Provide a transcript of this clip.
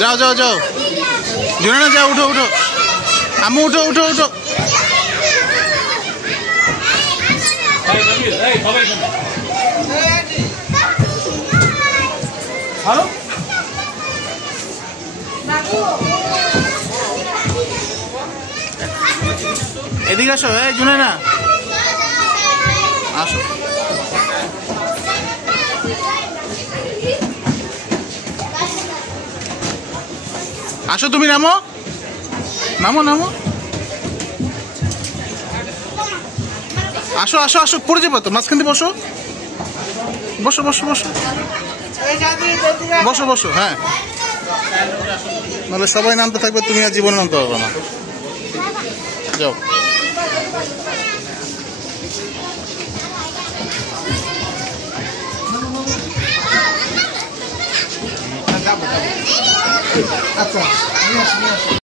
যাও যাও যাও জুনানা যাও উঠো উঠো আম্মু উঠো উঠো উঠো এদিকে আসো এই জুনানা আসো আসো তুমি নামো নামো নামো আসো আসো আসো পড়ে যাবো তো মাঝখান দিয়ে বসো বসো বসো বসো বসো বসো হ্যাঁ নাহলে সবাই নামতে থাকবে তুমি আর জীবনে নামতে পারবে না যাও আচ্ছা